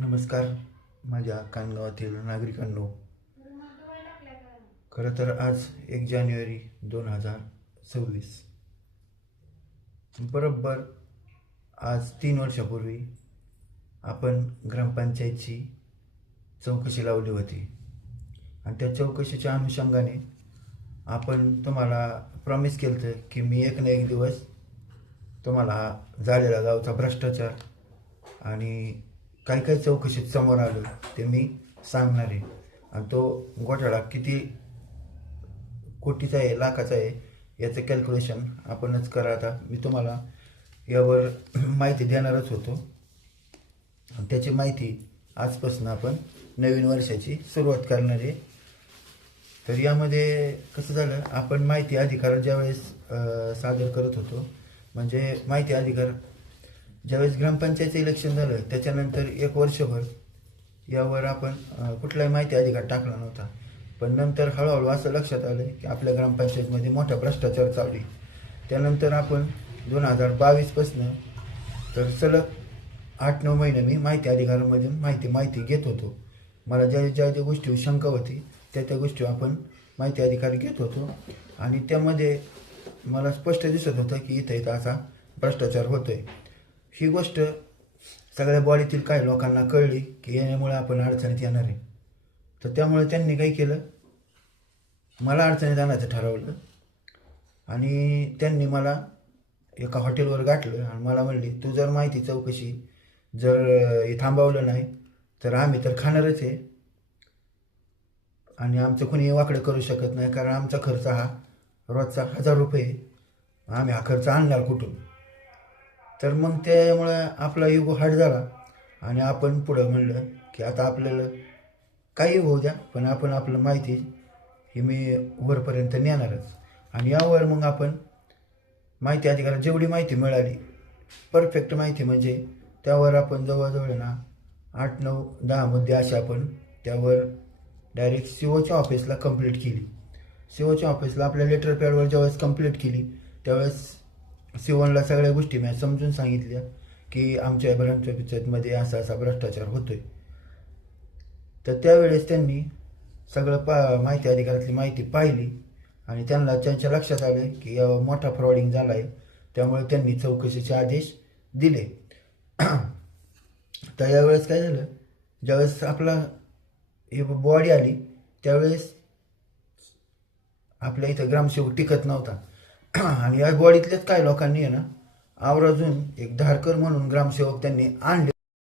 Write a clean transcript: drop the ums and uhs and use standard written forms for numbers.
नमस्कार माझ्या कानगावातील नागरिकांनो. खरं तर आज 1 जानेवारी 2026 बरोबर आज 3 वर्षापूर्वी आपण ग्रामपंचायतची चौकशी लावली होती आणि त्या चौकशीच्या अनुषंगाने आपण तुम्हाला प्रॉमिस केलं होतं की मी एक ना एक दिवस तुम्हाला झालेला गावचा भ्रष्टाचार आणि काही काही चौकशीत समोर आलं ते मी सांगणार आहे. आणि तो घोटाळा किती कोटीचा आहे, लाखाचा आहे, याचं कॅल्क्युलेशन आपणच करा. आता मी तुम्हाला यावर माहिती देणारच होतो आणि त्याची माहिती आजपासून आपण नवीन वर्षाची सुरुवात करणार आहे. तर यामध्ये कसं झालं, आपण माहिती अधिकार ज्यावेळेस सादर करत होतो, म्हणजे माहिती अधिकार ज्यावेळेस ग्रामपंचायतचं इलेक्शन झालं त्याच्यानंतर 1 वर्षभर यावर आपण कुठलाही माहिती अधिकार टाकला नव्हता. पण नंतर हळूहळू असं लक्षात आलं की आपल्या ग्रामपंचायतमध्ये मोठा भ्रष्टाचार चालू आहे. त्यानंतर आपण 2022पासून तर सलग 8-9 महिने मी माहिती अधिकारामधून माहिती घेत होतो. मला ज्या गोष्टीवर शंका होती त्या गोष्टी आपण माहिती अधिकार घेत होतो आणि त्यामध्ये मला स्पष्ट दिसत होतं की इथं असा भ्रष्टाचार होतोय. ही गोष्ट सगळ्या बॉडीतील काही लोकांना कळली की यामुळे आपण अडचणीत येणार आहे. तर त्यामुळे त्यांनी काही केलं, मला अडचणीत आणायचं ठरवलं आणि त्यांनी मला एका हॉटेलवर गाठलं आणि मला म्हणली, तू जर माहिती चौकशी जर हे थांबवलं नाही तर आम्ही तर खाणारच आहे आणि आमचं कुणी वाकडं करू शकत नाही, कारण आमचा खर्च हा रोजचा 1000 रुपये, आम्ही हा खर्च आणणार कुठून. तर मग त्यामुळं आपला युगो हट झाला आणि आपण पुढं म्हणलं की आता आपल्याला काही होऊ द्या पण आपण आपलं माहिती ही मी वरपर्यंत नेणारच. आणि यावर मग आपण माहिती अधिकारात जेवढी माहिती मिळाली, परफेक्ट माहिती, म्हणजे त्यावर आपण जवळजवळ ना 8-9-10 मुद्दे असे आपण त्यावर डायरेक्ट सीओच्या ऑफिसला कंप्लीट केली. सीओच्या ऑफिसला आपल्या लेटर पॅडवर ज्यावेळेस कंप्लीट केली त्यावेळेस सीओनला सगळ्या गोष्टी मी समजून सांगितल्या की आमच्या ग्रामपंचायतमध्ये असा भ्रष्टाचार होतोय. तर त्यावेळेस त्यांनी सगळं माहिती अधिकारातली माहिती पाहिली आणि त्यांच्या लक्षात आले की या मोठा फ्रॉडिंग झाला आहे. त्यामुळे त्यांनी चौकशीचे आदेश दिले. तर यावेळेस काय झालं, ज्यावेळेस आपला ही बॉडी आली त्यावेळेस आपल्या इथं ग्रामसेवक टिकत नव्हता आणि या बॉडीतल्याच काही लोकांनी आहे ना आवर्जून एक धारकर म्हणून ग्रामसेवक त्यांनी आणले